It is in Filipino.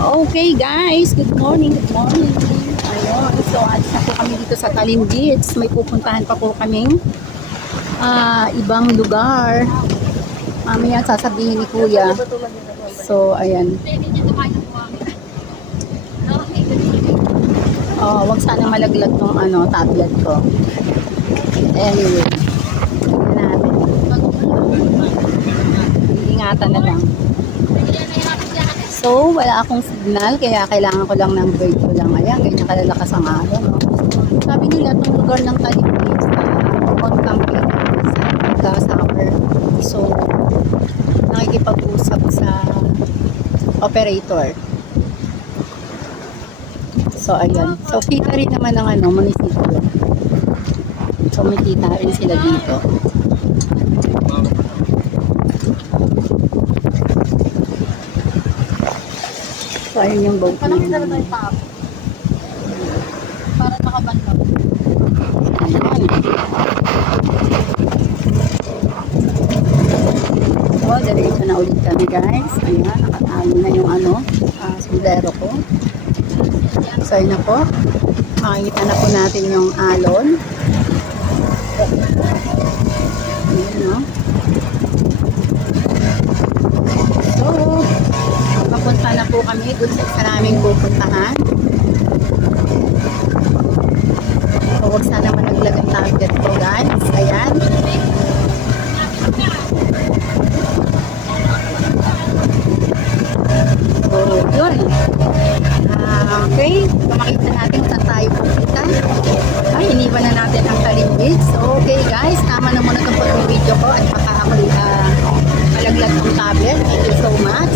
Okay guys, good morning, good morning. Ayun, so alis na po kami dito sa Talim Beach. May pupuntahan pa po kaming ibang lugar. Mamaya sasabihin ni Kuya. So, ayan. Oh, wag sana malaglag ng tablet ko. Anyway, tingnan natin. Iingatan na lang. So, wala akong signal, kaya kailangan ko lang ng break ko lang. Ayan, ganyan kalalakas ang alon. No? Sabi nila, itong lugar ng Talim Beach, on camping sa summer. So, nakikipag-usap sa operator. So, ayan. So, kita rin naman ng munisipyo. So, may kita rin sila dito. So, ayun yung boat. Parang kita na tayo tap. Para nakabantap. Ayan. So, diretso na ulit kami guys. Ayan, nakatali na yung sundero ko. So, ayun na po. Makikita na po natin yung alon. Ayan, no? So, papunta na po kami dun sa isa naming pupuntahan. So, huwag sana managlag ang tablet ko guys. Ayan. So, yun. Okay. So, makita natin kung tayo pupunta. Ay, iniwan na natin ang Talim Beach. So, okay guys. Tama na muna itong video ko at baka ako malaglag ang tablet. Thank you so much.